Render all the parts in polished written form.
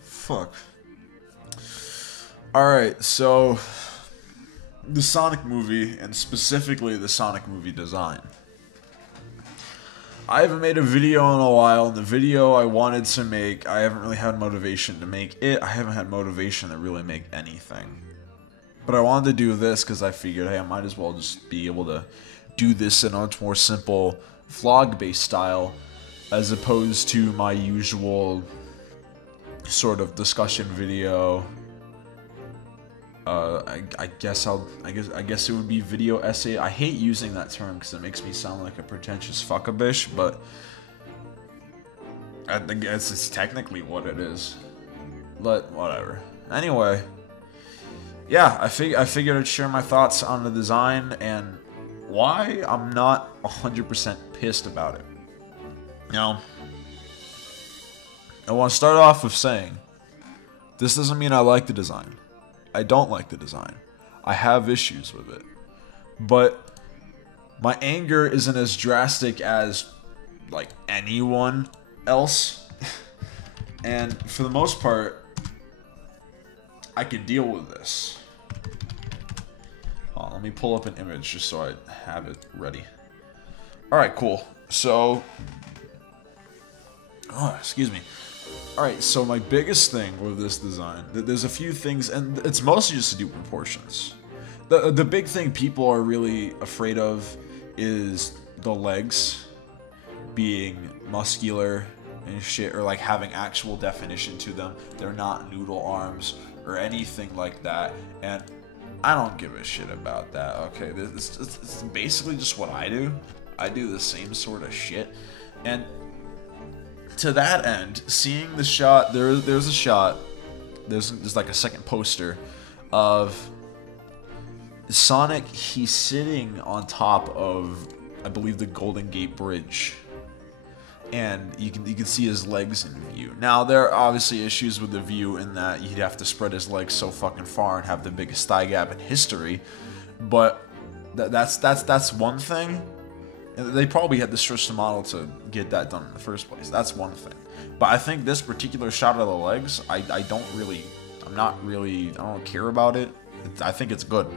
Fuck. Alright, so the Sonic movie, and specifically the Sonic movie design. I haven't made a video in a while, and the video I wanted to make, I haven't really had motivation to make it. I haven't had motivation to really make anything. But I wanted to do this because I figured, hey, I might as well just be able to do this in a much more simple vlog-based style, as opposed to my usual sort of discussion video. I guess it would be video essay. I hate using that term because it makes me sound like a pretentious fuckabish, but I guess it's technically what it is. But whatever. Anyway, yeah, I figured I'd share my thoughts on the design and why I'm not 100% pissed about it. You know, I want to start off with saying this doesn't mean I like the design. I don't like the design. I have issues with it. But my anger isn't as drastic as, like, anyone else. And for the most part, I can deal with this. Hold on, let me pull up an image just so I have it ready. Alright, cool. So, excuse me. Alright, so my biggest thing with this design, there's a few things, and it's mostly just to do proportions. The big thing people are really afraid of is the legs being muscular and shit, or like having actual definition to them. They're not noodle arms or anything like that, and I don't give a shit about that, okay? It's basically just what I do. I do the same sort of shit, and to that end, seeing the shot, there's a shot, there's like a second poster of Sonic. He's sitting on top of, I believe, the Golden Gate Bridge, and you can see his legs in view. Now, there are obviously issues with the view in that he'd have to spread his legs so fucking far and have the biggest thigh gap in history, but that's one thing. They probably had to stretch the model to get that done in the first place. That's one thing. But I think this particular shot of the legs, I don't care about it. I think it's good,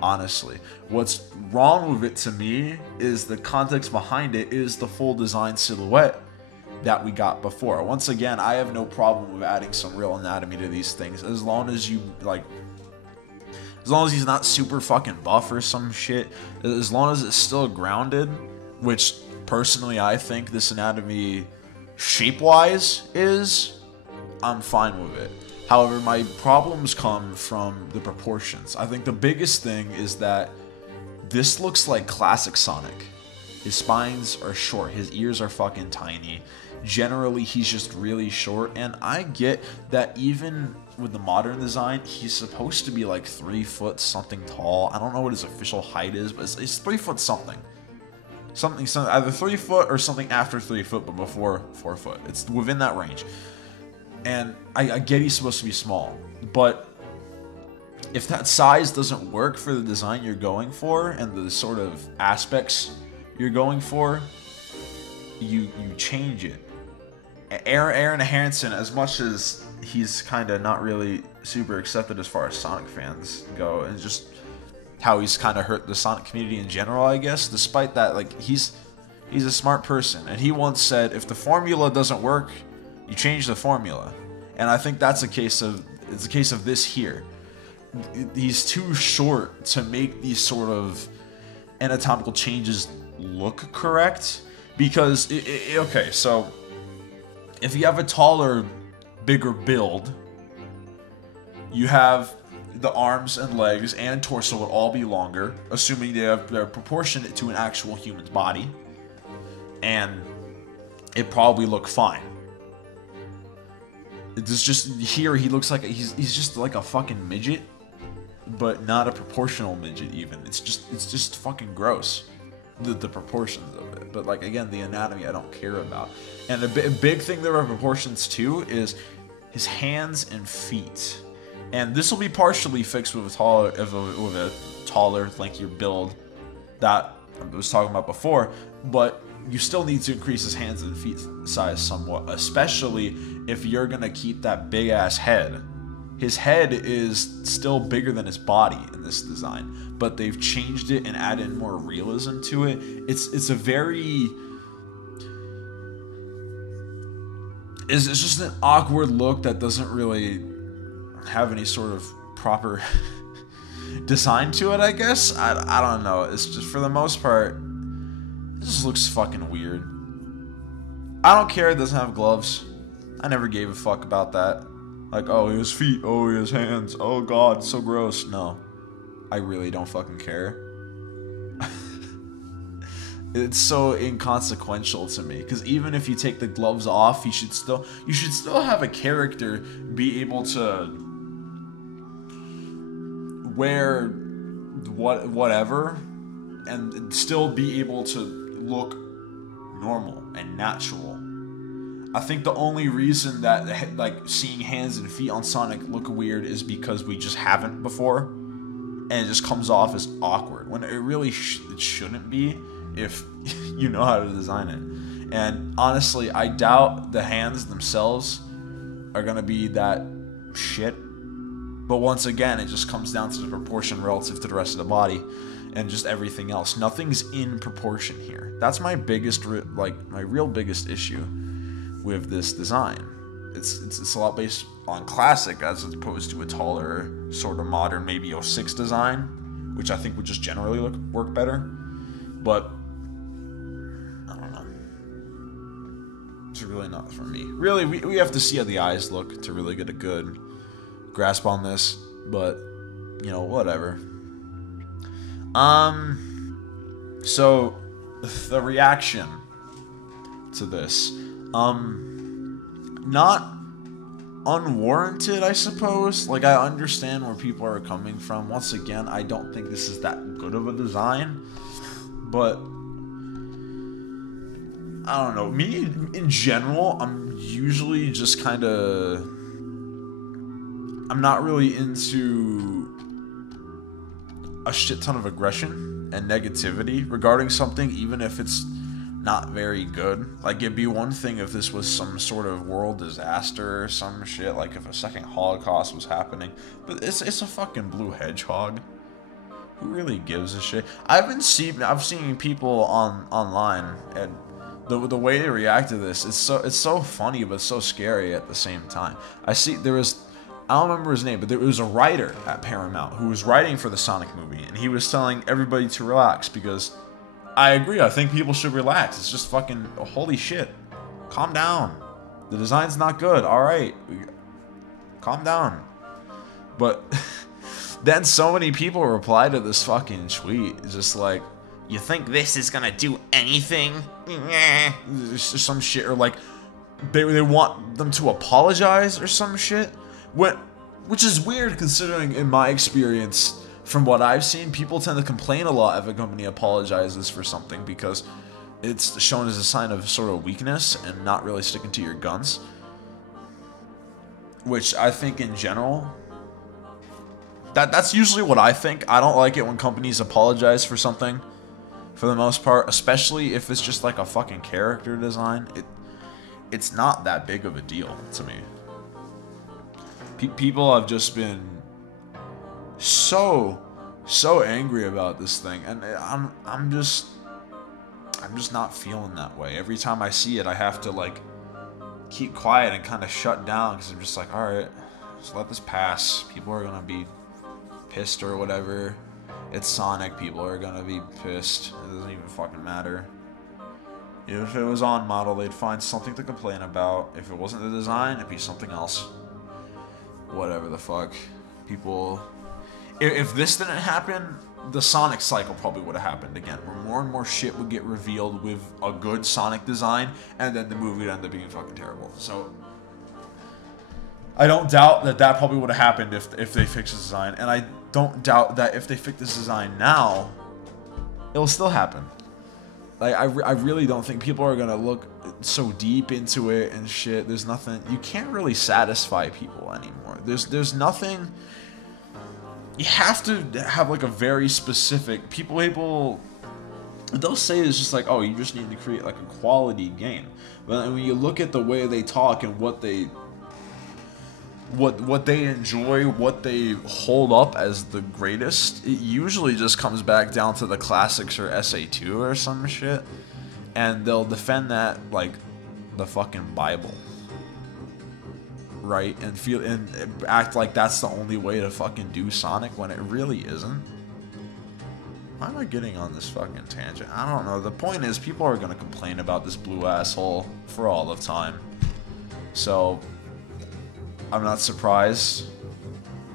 honestly. What's wrong with it to me is the context behind it is the full design silhouette that we got before. Once again, I have no problem with adding some real anatomy to these things, as long as you, like, as long as he's not super fucking buff or some shit. As long as it's still grounded, which personally I think this anatomy shape-wise is, I'm fine with it. However, my problems come from the proportions. I think the biggest thing is that this looks like classic Sonic. His spines are short, his ears are fucking tiny. Generally, he's just really short, and I get that even with the modern design, he's supposed to be like 3 foot something tall. I don't know what his official height is, but it's 3 foot something. Something, either 3 foot or something after 3 foot, but before 4 foot. It's within that range. And I get he's supposed to be small, but if that size doesn't work for the design you're going for and the sort of aspects you're going for, you change it. Aaron Hansen, as much as he's kind of not really super accepted as far as Sonic fans go, and just how he's kind of hurt the Sonic community in general, I guess, despite that, like, he's a smart person, and he once said, if the formula doesn't work, you change the formula. And I think it's a case of this here. He's too short to make these sort of anatomical changes look correct, because okay, so if you have a taller, bigger build, you have the arms and legs and torso would all be longer, assuming they're proportionate to an actual human's body, and it probably look fine. It's just here he looks like he's just like a fucking midget, but not a proportional midget even. It's just fucking gross, the proportions of it. But like, again, the anatomy I don't care about. And a big thing there are proportions too is his hands and feet. And this will be partially fixed with a taller, lankier build that I was talking about before. But you still need to increase his hands and feet size somewhat, especially if you're gonna keep that big ass head. His head is still bigger than his body in this design, but they've changed it and added more realism to it. It's a very... It's just an awkward look that doesn't really have any sort of proper design to it, I guess. I don't know. It's just, for the most part, it just looks fucking weird. I don't care it doesn't have gloves. I never gave a fuck about that. Like, oh, he has feet, oh, he has hands, oh god, so gross. No, I really don't fucking care. It's so inconsequential to me, because even if you take the gloves off, you should still have a character be able to wear whatever and still be able to look normal and natural. I think the only reason that, like, seeing hands and feet on Sonic look weird is because we just haven't before, and it just comes off as awkward, when it really it shouldn't be if you know how to design it. And honestly, I doubt the hands themselves are gonna be that shit. But once again, it just comes down to the proportion relative to the rest of the body and just everything else. Nothing's in proportion here. That's my biggest, my real biggest issue with this design. It's a lot based on classic as opposed to a taller, sort of modern, maybe 06 design, which I think would just generally work better. But I don't know. It's really not for me. Really, we have to see how the eyes look to really get a good grasp on this. But, you know, whatever. So the reaction to this, not unwarranted, I suppose. Like, I understand where people are coming from. Once again, I don't think this is that good of a design, but I don't know. Me, in general, I'm usually just kind of... I'm not really into a shit ton of aggression and negativity regarding something, even if it's not very good. Like, it'd be one thing if this was some sort of world disaster or some shit, like if a second Holocaust was happening, but it's a fucking blue hedgehog. Who really gives a shit? I've seen people online, and the way they react to this, it's so funny but so scary at the same time. I don't remember his name, but there was a writer at Paramount who was writing for the Sonic movie, and he was telling everybody to relax, because I agree, I think people should relax. It's just fucking, holy shit. Calm down. The design's not good, alright. Calm down. But then so many people reply to this fucking tweet, just like, you think this is gonna do anything? Some shit, or like, they want them to apologize or some shit. Which is weird, considering, in my experience, from what I've seen, people tend to complain a lot if a company apologizes for something, because it's shown as a sign of sort of weakness and not really sticking to your guns. Which I think, in general, that's usually what I think. I don't like it when companies apologize for something, for the most part, especially if it's just like a fucking character design. It's not that big of a deal to me. People have just been so angry about this thing, and I'm just not feeling that way. Every time I see it, I have to, like, keep quiet and kind of shut down, because I'm just like, all right, just let this pass. People are gonna be pissed or whatever. It's Sonic. People are gonna be pissed. It doesn't even fucking matter. If it was on model, they'd find something to complain about. If it wasn't the design, it'd be something else. Whatever the fuck. People... If this didn't happen, the Sonic cycle probably would have happened again, where more and more shit would get revealed with a good Sonic design, and then the movie would end up being fucking terrible. So, I don't doubt that probably would have happened if they fixed the design, and I don't doubt that if they fix this design now, it'll still happen. Like, I really don't think people are gonna look so deep into it and shit. There's nothing... You can't really satisfy people anymore. There's nothing... You have to have, like, a very specific... People they'll say it's just like, oh, you just need to create like a quality game. But when you look at the way they talk and what they enjoy, what they hold up as the greatest, it usually just comes back down to the classics or SA2 or some shit. And they'll defend that like the fucking Bible. Right? And act like that's the only way to fucking do Sonic when it really isn't. Why am I getting on this fucking tangent? I don't know. The point is, people are gonna complain about this blue asshole for all of time. So, I'm not surprised.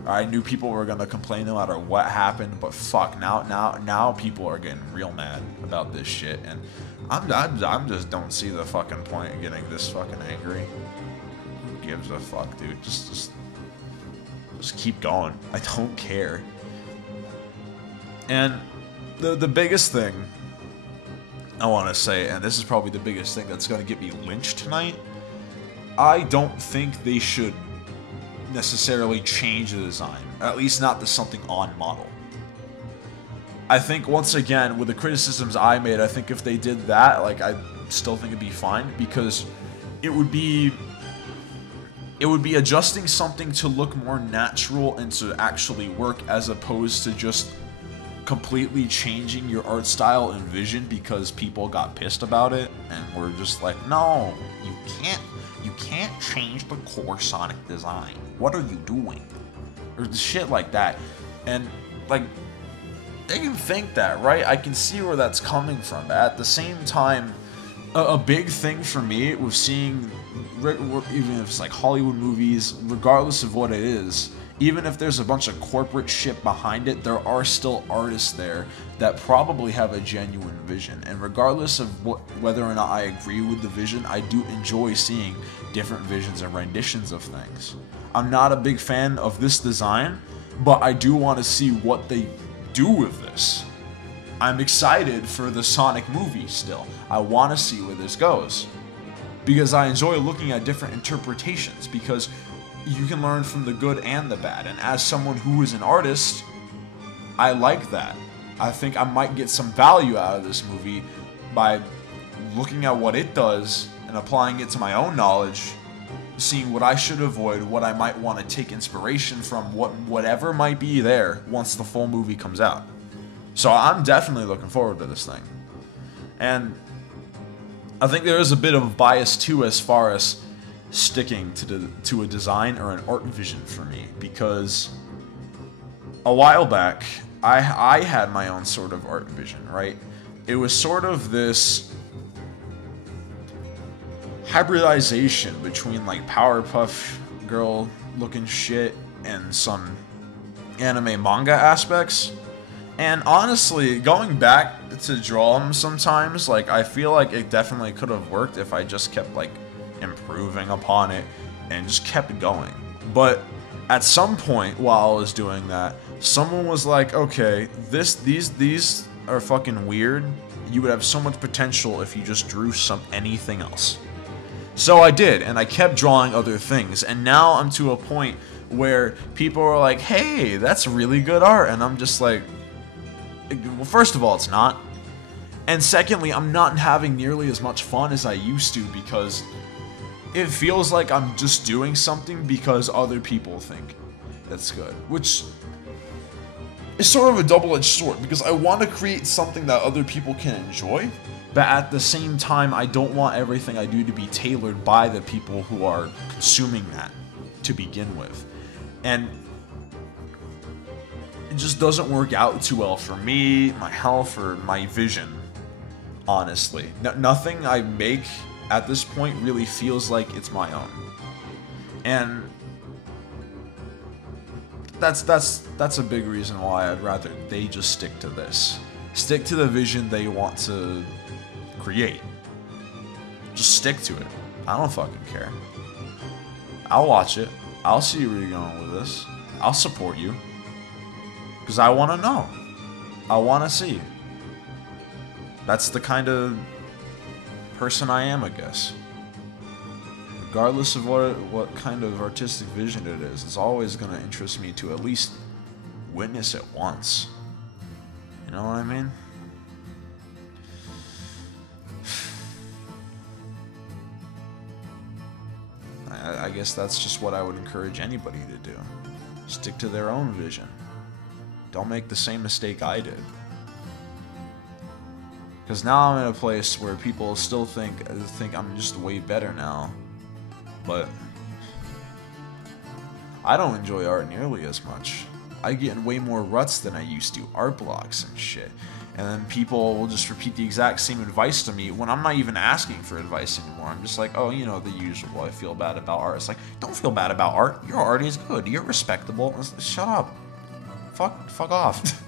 I knew people were gonna complain no matter what happened, but fuck, now people are getting real mad about this shit, and I'm just don't see the fucking point of getting this fucking angry. Who gives a fuck, dude? Just keep going. I don't care. And the biggest thing I want to say, and this is probably the biggest thing that's going to get me lynched tonight, I don't think they should necessarily change the design, at least not the something on model. I think, once again, with the criticisms I made, I think if they did that, like, I still think it'd be fine, because it would be adjusting something to look more natural and to actually work, as opposed to just completely changing your art style and vision because people got pissed about it, and we're just like, no, you can't change the core Sonic design. What are you doing? Or shit like that. And like, they can think that, right? I can see where that's coming from. But at the same time, a big thing for me with seeing, even if it's like Hollywood movies, regardless of what it is, even if there's a bunch of corporate shit behind it, there are still artists there that probably have a genuine vision. And regardless of whether or not I agree with the vision, I do enjoy seeing different visions and renditions of things. I'm not a big fan of this design, but I do want to see what they do with this. I'm excited for the Sonic movie still. I want to see where this goes, because I enjoy looking at different interpretations, because you can learn from the good and the bad, and as someone who is an artist, I like that. I think I might get some value out of this movie by looking at what it does and applying it to my own knowledge, seeing what I should avoid, what I might want to take inspiration from, whatever might be there once the full movie comes out. So I'm definitely looking forward to this thing. And I think there is a bit of bias too as far as sticking to a design or an art vision for me, because a while back I had my own sort of art vision, right? It was sort of this hybridization between like Powerpuff Girl looking shit and some anime manga aspects. And honestly, going back to draw them sometimes, like, I feel like it definitely could have worked if I just kept like improving upon it and just kept going. But at some point while I was doing that, someone was like, okay, these are fucking weird. You would have so much potential if you just drew anything else. So I did, and I kept drawing other things, and now I'm to a point where people are like, hey, that's really good art, and I'm just like, well, first of all, it's not, and secondly, I'm not having nearly as much fun as I used to, because it feels like I'm just doing something because other people think that's good, which is sort of a double-edged sword, because I want to create something that other people can enjoy, but at the same time, I don't want everything I do to be tailored by the people who are consuming that to begin with. And it just doesn't work out too well for me, my health, or my vision, honestly. Nothing I make at this point really feels like it's my own. And that's a big reason why I'd rather they just stick to this. Stick to the vision they want to create. Just stick to it. I don't fucking care. I'll watch it. I'll see where you're going with this. I'll support you. Because I want to know. I want to see. That's the kind of person I am, I guess. Regardless of what kind of artistic vision it is, it's always going to interest me to at least witness it once. You know what I mean? I guess that's just what I would encourage anybody to do. Stick to their own vision. Don't make the same mistake I did. Because now I'm in a place where people still think I'm just way better now. But I don't enjoy art nearly as much. I get in way more ruts than I used to. Art blocks and shit. And then people will just repeat the exact same advice to me when I'm not even asking for advice anymore. I'm just like, oh, you know, the usual. I feel bad about art. It's like, don't feel bad about art. Your art is good. You're respectable. Shut up. Fuck off.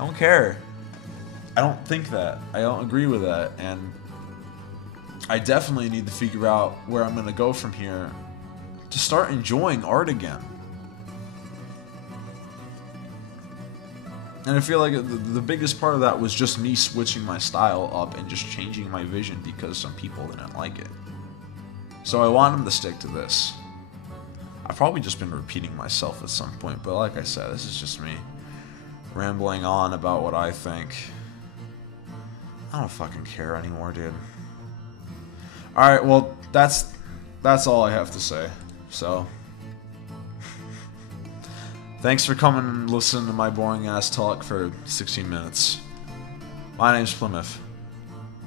I don't care. I don't think that. I don't agree with that. And I definitely need to figure out where I'm going to go from here to start enjoying art again. And I feel like the biggest part of that was just me switching my style up and just changing my vision because some people didn't like it. So I want them to stick to this. I've probably just been repeating myself at some point, but like I said, this is just me rambling on about what I think. I don't fucking care anymore, dude. Alright, well, that's all I have to say. So, thanks for coming and listening to my boring ass talk for 16 minutes. My name's Plymouth.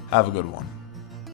Have a good one.